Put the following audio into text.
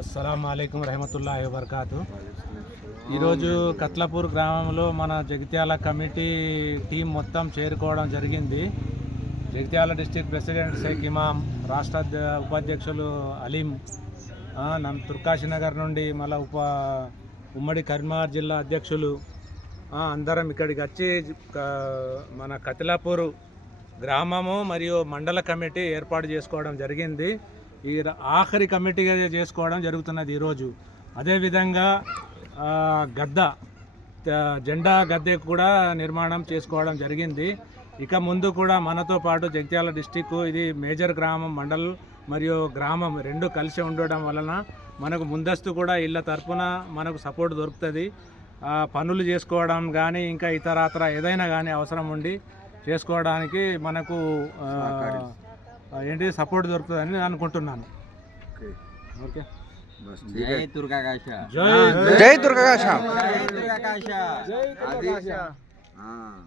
అస్సలాము అలైకుం రహమతుల్లాహి వబర్కాతు. ఈరోజు కత్లపూర్ గ్రామంలో మన జగిత్యాల కమిటీ టీం మొత్తం చేరుకోవడం జరిగింది. జగిత్యాల డిస్ట్రిక్ట్ ప్రెసిడెంట్ షేక్ ఇమాం, రాష్ట్ర ఉపాధ్యక్షులు అలీం, తుర్కాశీనగర్ నుండి మళ్ళీ ఉమ్మడి కరీంనగర్ జిల్లా అధ్యక్షులు అందరం ఇక్కడికి వచ్చి మన కత్లపూర్ గ్రామము మరియు మండల కమిటీ ఏర్పాటు చేసుకోవడం జరిగింది. ఈ ఆఖరి కమిటీగా చేసుకోవడం జరుగుతున్నది ఈరోజు. అదేవిధంగా జెండా గద్దె కూడా నిర్మాణం చేసుకోవడం జరిగింది. ఇక ముందు కూడా మనతో పాటు జగిత్యాల డిస్టిక్ ఇది మేజర్ గ్రామం, మండల్ మరియు గ్రామం రెండు కలిసి ఉండడం వలన మనకు ముందస్తు కూడా ఇళ్ళ తరపున మనకు సపోర్ట్ దొరుకుతుంది. పనులు చేసుకోవడం కానీ ఇంకా ఇతరత్ర ఏదైనా కానీ అవసరం ఉండి చేసుకోవడానికి మనకు సపోర్ట్ దొరుకుతుందని అనుకుంటున్నాను. ఓకే. జై దుర్గాకాశ, జై దుర్గాకాశ. జై దుర్గాకాశ.